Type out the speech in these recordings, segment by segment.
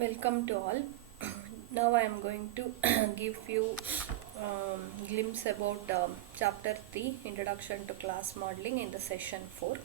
Welcome to all. Now I am going to give few glimpse about chapter 3 Introduction to Class Modeling in the session 4.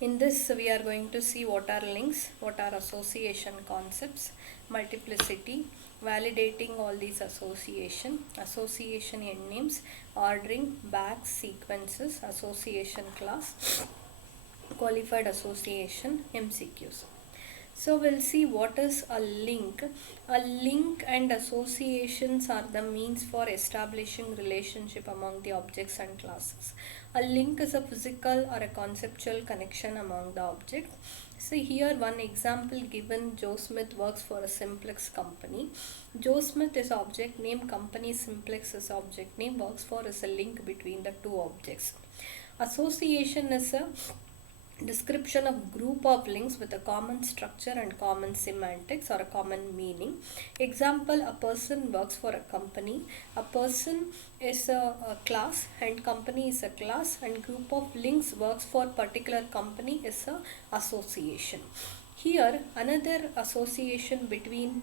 In this we are going to see what are links, what are association concepts, multiplicity, validating all these association end names, ordering, back, sequences, association class, qualified association, MCQs. So we'll see what is a link. A link and associations are the means for establishing relationship among the objects and classes. A link is a physical or a conceptual connection among the objects. See here one example given. Joe Smith works for a simplex company. Joe Smith is object name, company simplex is object name, works for is a link between the two objects. Association is a description of group of links with a common structure and common semantics or a common meaning. Example, a person works for a company. A person is a class and company is a class, and group of links works for particular company is a association. Here another association between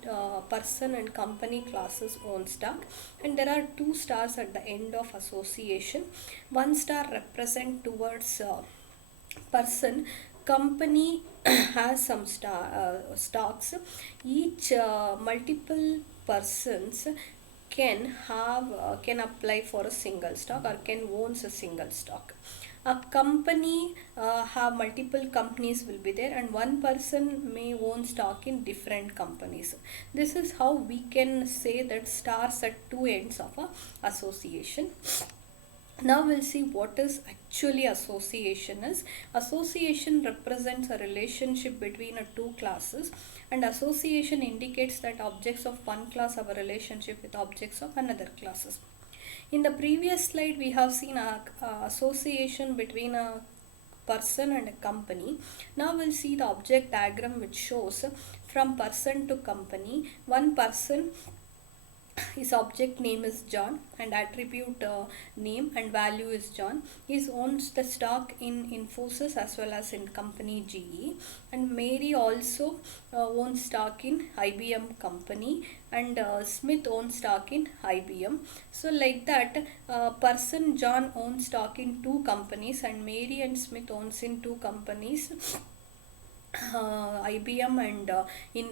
person and company classes own stock, and there are two stars at the end of association. One star represent towards person, company has some stocks. Each multiple persons can apply for a single stock or can owns a single stock. A company have multiple companies will be there, and one person may own stock in different companies. This is how we can say that stars at two ends of a association. Now we'll see what is actually association is. Association represents a relationship between two classes, and association indicates that objects of one class have a relationship with objects of another classes. In the previous slide we have seen a association between a person and a company. Now we'll see the object diagram which shows from person to company. One person, his object name is John and attribute name and value is John. He owns the stock in Infosys as well as in company GE, and Mary also owns stock in IBM company, and Smith owns stock in IBM. So like that, person John owns stock in two companies and Mary and Smith owns in two companies, IBM and in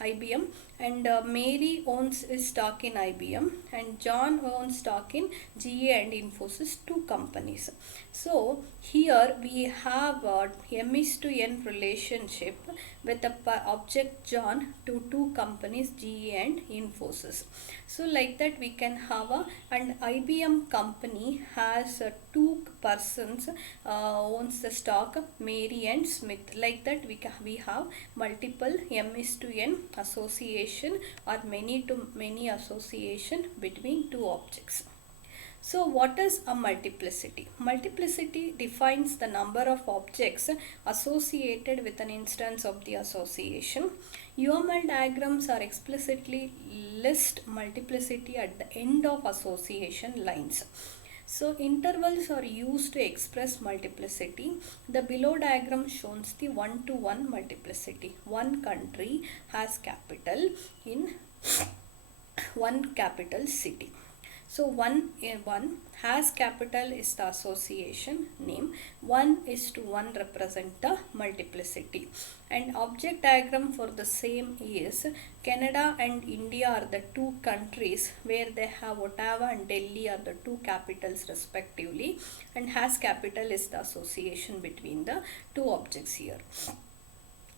IBM, and Mary owns his stock in IBM and John owns stock in GA and Infosys, two companies. So here we have M is to N relationship with the object John to two companies GE and Infosys. So like that we can have and IBM company has two persons owns the stock, Mary and Smith. Like that we have multiple M is to N association or many to many association between two objects. So what is a multiplicity? Multiplicity defines the number of objects associated with an instance of the association. UML diagrams are explicitly list multiplicity at the end of association lines. So intervals are used to express multiplicity. The below diagram shows the one-to-one multiplicity. One country has capital in one capital city. So one has capital is the association name. 1:1 represent the multiplicity. And object diagram for the same is Canada and India are the two countries where they have Ottawa and Delhi are the two capitals respectively, and has capital is the association between the two objects here.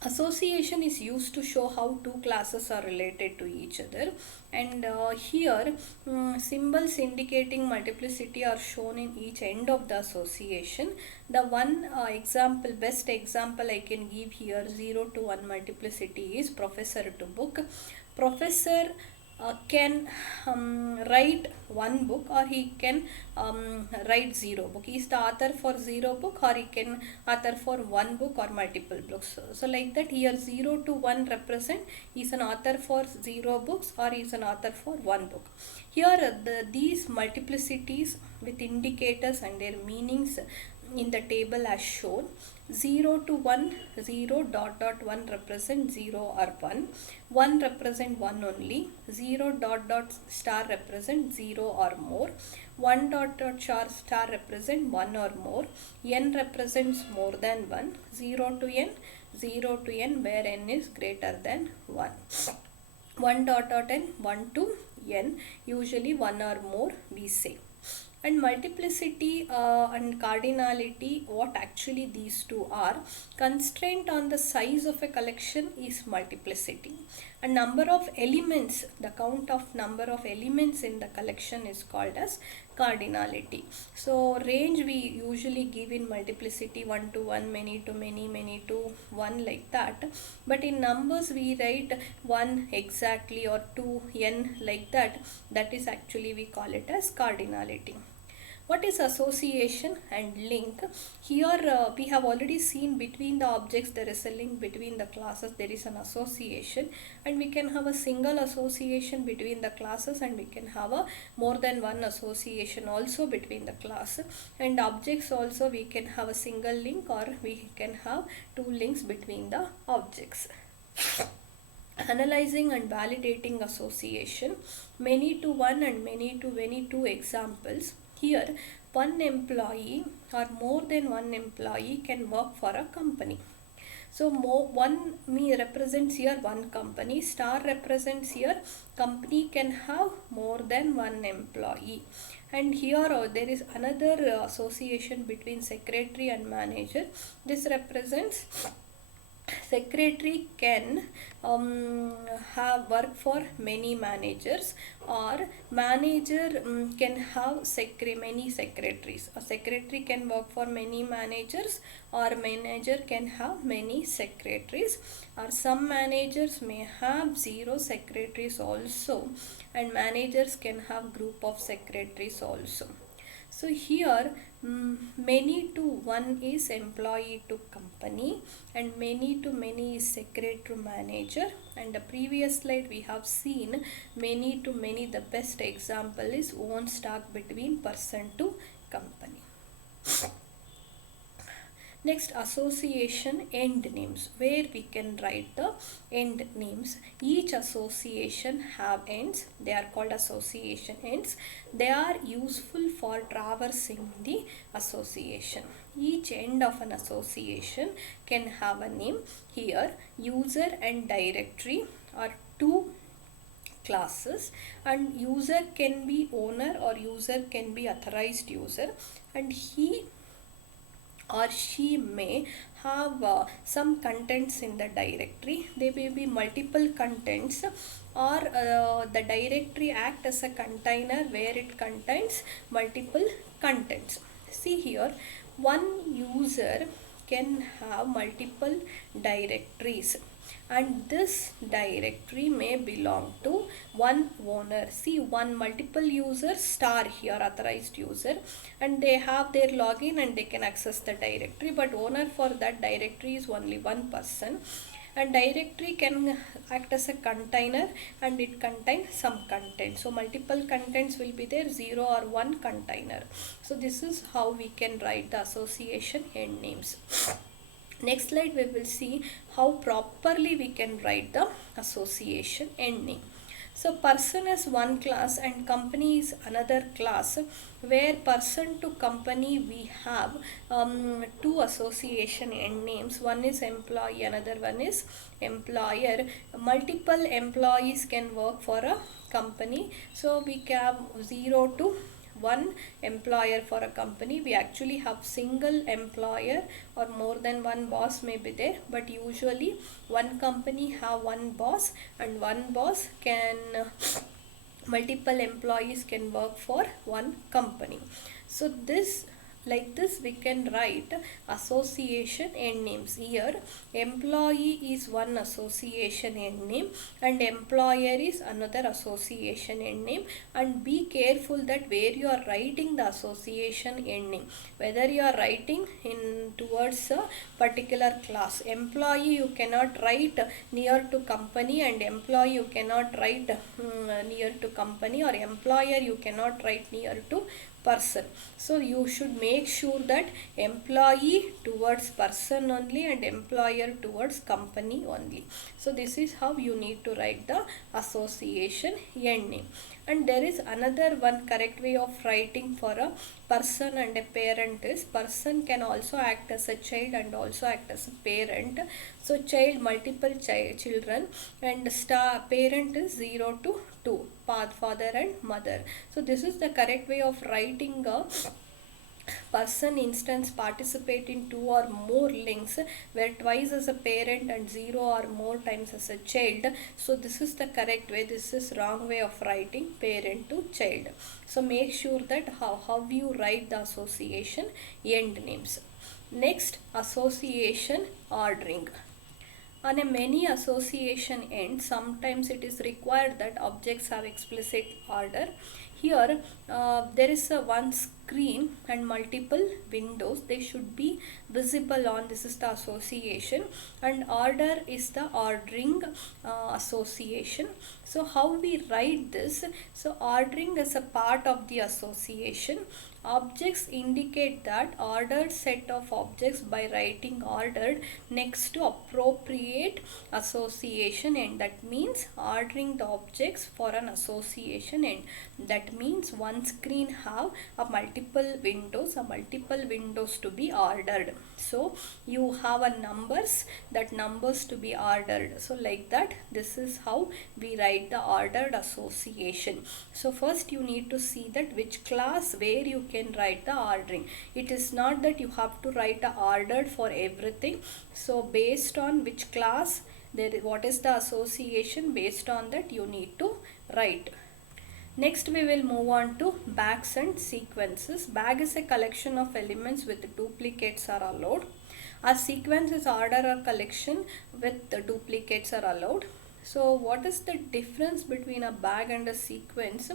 Association is used to show how two classes are related to each other, and here symbols indicating multiplicity are shown in each end of the association. The one best example I can give here, 0 to 1 multiplicity, is professor to book. Professor can write one book, or he can write 0 book. He is the author for 0 book, or he can author for one book or multiple books. So like that here 0 to 1 represent he is an author for 0 books or he is an author for one book. Here these multiplicities with indicators and their meanings in the table as shown. 0 to 1, 0 dot dot 1 represent 0 or 1, 1 represent 1 only, 0 dot dot star represent 0 or more, 1 dot dot star represent 1 or more, n represents more than 1, 0 to n, 0 to n where n is greater than 1. 1 dot dot n, 1 to n, usually 1 or more we say. And multiplicity and cardinality, what actually these two are, constraint on the size of a collection is multiplicity, and number of elements, the count of number of elements in the collection is called as cardinality. So range we usually give in multiplicity 1 to 1, many to many, many to 1, like that, but in numbers we write 1 exactly or 2 n, like that. That is actually we call it as cardinality. What is association and link? Here we have already seen between the objects there is a link, between the classes there is an association, and we can have a single association between the classes, and we can have a more than one association also between the class, and objects also we can have a single link or we can have two links between the objects. Analyzing and validating association, many to one and many to many two examples. Here, one employee or more than one employee can work for a company. So one represents here one company, star represents here company can have more than one employee. And here there is another association between secretary and manager. This represents secretary can have work for many managers, or manager can have many secretaries. A secretary can work for many managers, or manager can have many secretaries, or some managers may have 0 secretaries also, and managers can have group of secretaries also. So here many to one is employee to company, and many to many is secretary to manager. And the previous slide we have seen many to many, the best example is own stock between person to company. Next, association end names, where we can write the end names. Each association have ends. They are called association ends. They are useful for traversing the association. Each end of an association can have a name. Here, user and directory are two classes, and user can be owner or user can be authorized user, and he or she may have some contents in the directory. There may be multiple contents, or the directory act as a container where it contains multiple contents. See here, one user can have multiple directories, and this directory may belong to one owner. See, one multiple user star here, authorized user, and they have their login and they can access the directory, but owner for that directory is only one person. And directory can act as a container, and it contains some content. So multiple contents will be there, 0 or 1 container. So this is how we can write the association end names. Next slide we will see how properly we can write the association end name. So person is one class and company is another class, where person to company we have two association end names. One is employee, another one is employer. Multiple employees can work for a company. So we can have 0 to one employer for a company. We actually have single employer or more than one boss may be there, but usually one company have one boss, and one boss can multiple employees can work for one company. So this, like this we can write association end names. Here employee is one association end name and employer is another association end name. And be careful that where you are writing the association end name, whether you are writing in towards a particular class. Employee you cannot write near to company, and employee you cannot write near to company, or employer you cannot write near to person. So you should make sure that employee towards person only and employer towards company only. So this is how you need to write the association end name. And there is another one correct way of writing for a person and a parent is person can also act as a child and also act as a parent. So child, multiple children, and star parent is 0 to 2, father and mother. So this is the correct way of writing a person instance participate in two or more links where twice as a parent and 0 or more times as a child. So this is the correct way. This is wrong way of writing parent to child. So make sure that how you write the association end names. Next, association ordering. On a many association end, sometimes it is required that objects have explicit order. Here, there is a one screen and multiple windows. They should be visible on. This is the association, and order is the ordering association. So how we write this? So ordering is a part of the association. Objects indicate that ordered set of objects by writing ordered next to appropriate association end. That means ordering the objects for an association end. That means one screen have a multiple windows to be ordered. So you have a numbers, that numbers to be ordered. So like that, this is how we write the ordered association. So first you need to see that which class where you can write the ordering. It is not that you have to write the ordered for everything. So based on which class what is the association, based on that you need to write. Next we will move on to bags and sequences. Bag is a collection of elements with duplicates are allowed. A sequence is order or collection with the duplicates are allowed. So what is the difference between a bag and a sequence?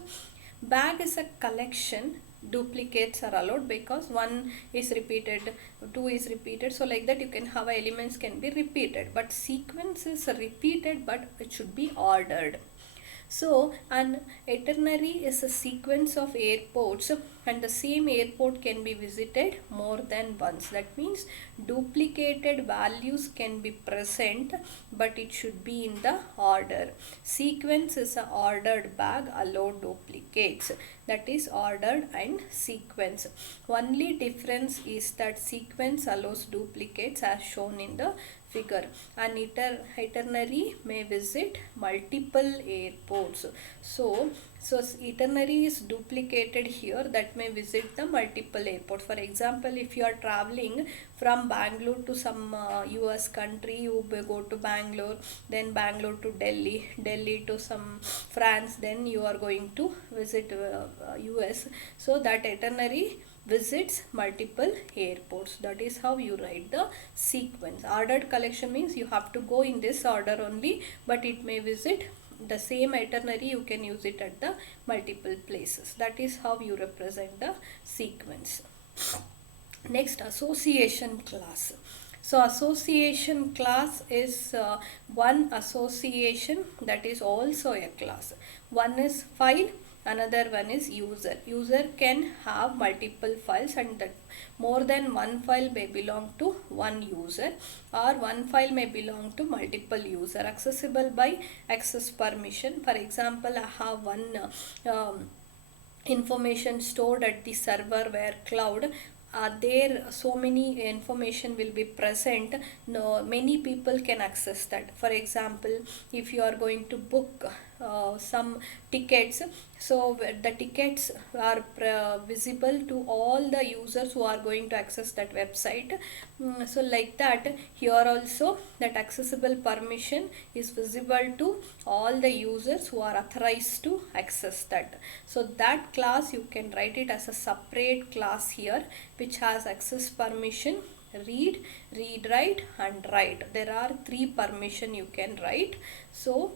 Bag is a collection, duplicates are allowed because 1 is repeated, 2 is repeated, so like that you can have elements can be repeated, but sequence is repeated but it should be ordered. So an itinerary is a sequence of airports and the same airport can be visited more than once. That means duplicated values can be present but it should be in the order. Sequence is a ordered bag, allow duplicates. That is ordered and sequence. Only difference is that sequence allows duplicates as shown in the figure. An itinerary may visit multiple airports. So itinerary is duplicated here, that may visit the multiple airports. For example, if you are traveling from Bangalore to some US country, you go to Bangalore, then Bangalore to Delhi, Delhi to some France, then you are going to visit US. So that itinerary visits multiple airports. That is how you write the sequence. Ordered collection means you have to go in this order only, but it may visit the same itinerary, you can use it at the multiple places. That is how you represent the sequence. Next, association class. So association class is one association that is also a class. One is file, another one is user. User can have multiple files and that more than one file may belong to one user, or one file may belong to multiple user, accessible by access permission. For example, I have one information stored at the server where cloud, there so many information will be present. No, many people can access that. For example, if you are going to book some tickets, so the tickets are visible to all the users who are going to access that website. So like that, here also that accessible permission is visible to all the users who are authorized to access that. So that class you can write it as a separate class here, which has access permission, read, write and write. There are 3 permission you can write. So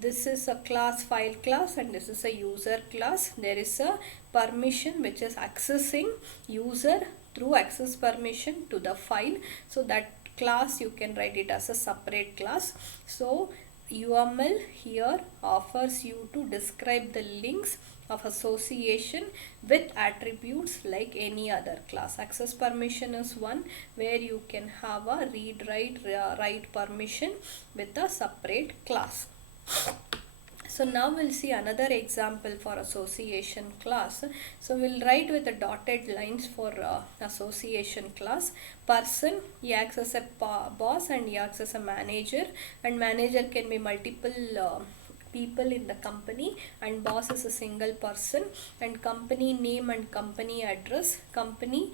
this is a class, file class, and this is a user class. There is a permission which is accessing user through access permission to the file. So that class you can write it as a separate class. So UML here offers you to describe the links of association with attributes like any other class. Access permission is one where you can have a read write permission with a separate class. So now we'll see another example for association class. So we'll write with the dotted lines for association class. Person, he acts as a boss and he acts as a manager, and manager can be multiple people in the company, and boss is a single person, and company name and company address, company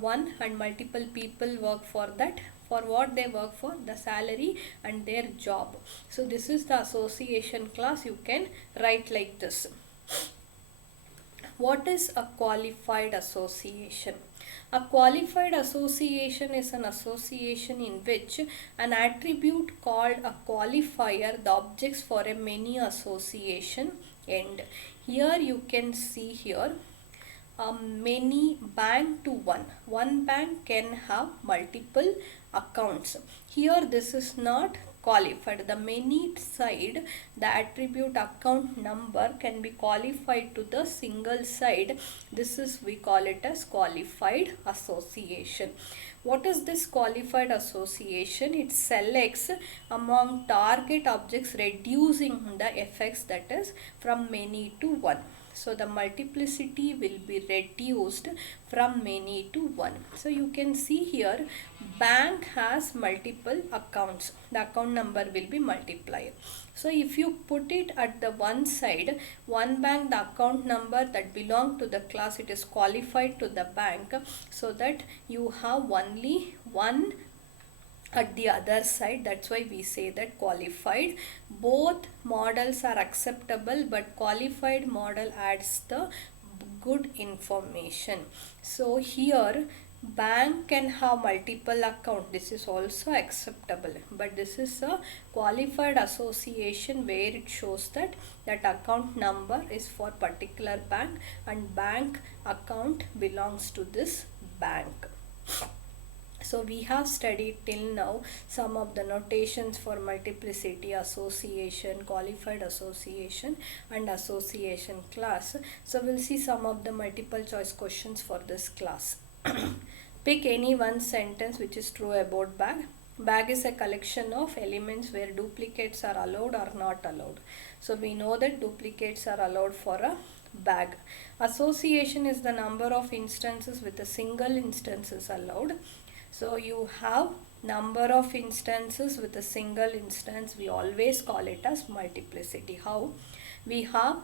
one, and multiple people work for that. For what they work for, the salary and their job. So this is the association class. You can write like this. What is a qualified association? A qualified association is an association in which an attribute called a qualifier, the objects for a many association end. Here you can see here many bank to one. One bank can have multiple accounts. Here this is not qualified. The many side, the attribute account number can be qualified to the single side. This is, we call it as qualified association. What is this qualified association? It selects among target objects reducing the effects, that is from many to one. So the multiplicity will be reduced from many to one. So you can see here bank has multiple accounts. The account number will be multiplied. So if you put it at the one side, one bank, the account number that belong to the class, it is qualified to the bank, so that you have only one at the other side. That's why we say that qualified. Both models are acceptable, but qualified model adds the good information. So here bank can have multiple account. This is also acceptable, but this is a qualified association where it shows that account number is for particular bank and bank account belongs to this bank. So we have studied till now some of the notations for multiplicity, association, qualified association and association class. So we'll see some of the multiple choice questions for this class. Pick any one sentence which is true about bag. Bag is a collection of elements where duplicates are allowed or not allowed. So we know that duplicates are allowed for a bag. Association is the number of instances with a single instance is allowed. So you have number of instances with a single instance. We always call it as multiplicity. How? We have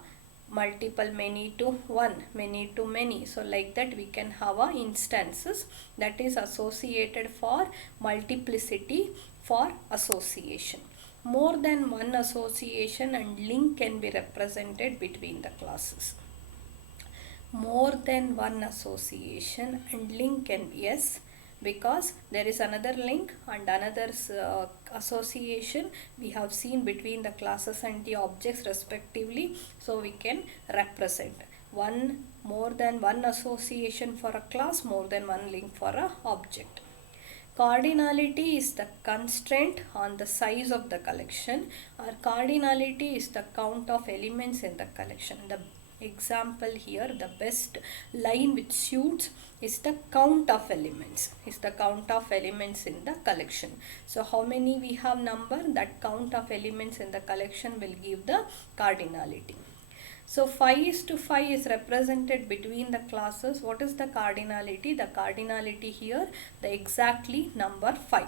multiple, many to one, many to many. So like that we can have a instances that is associated for multiplicity for association. More than one association and link can be represented between the classes. More than one association and link can be, yes, because there is another link and another association we have seen between the classes and the objects respectively. So we can represent more than one association for a class, more than one link for a object. Cardinality is the constraint on the size of the collection, or cardinality is the count of elements in the collection. The example here, the best line which suits is the count of elements, in the collection. So how many we have number, that count of elements in the collection will give the cardinality. So 5:5 is represented between the classes. What is the cardinality? The cardinality here, the exactly number 5.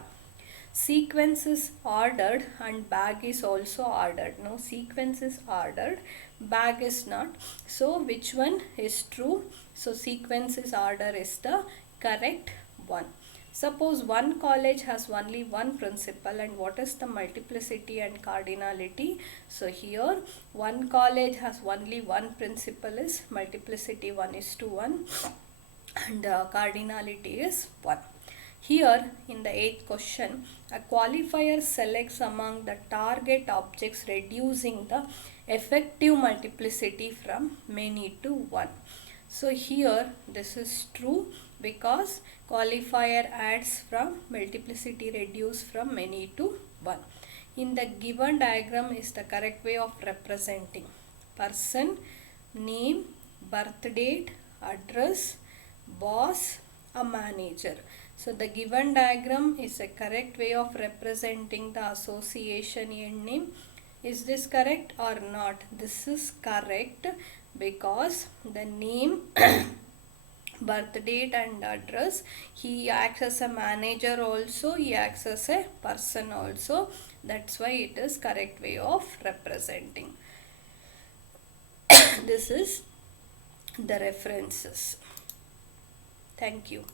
Sequence is ordered and bag is also ordered. No, sequence is ordered, bag is not. So which one is true? So sequence is order is the correct one. Suppose one college has only one principal, and what is the multiplicity and cardinality? So here one college has only one principal is multiplicity 1:1 and cardinality is 1. Here in the 8th question, a qualifier selects among the target objects reducing the effective multiplicity from many to 1. So here this is true because qualifier adds from multiplicity reduced from many to 1. in the given diagram is the correct way of representing person, name, birth date, address, boss, a manager. So the given diagram is a correct way of representing the association end name. Is this correct or not? This is correct because the name birth date and address, he acts as a manager also, he acts as a person also. That's why it is correct way of representing. This is the references. Thank you.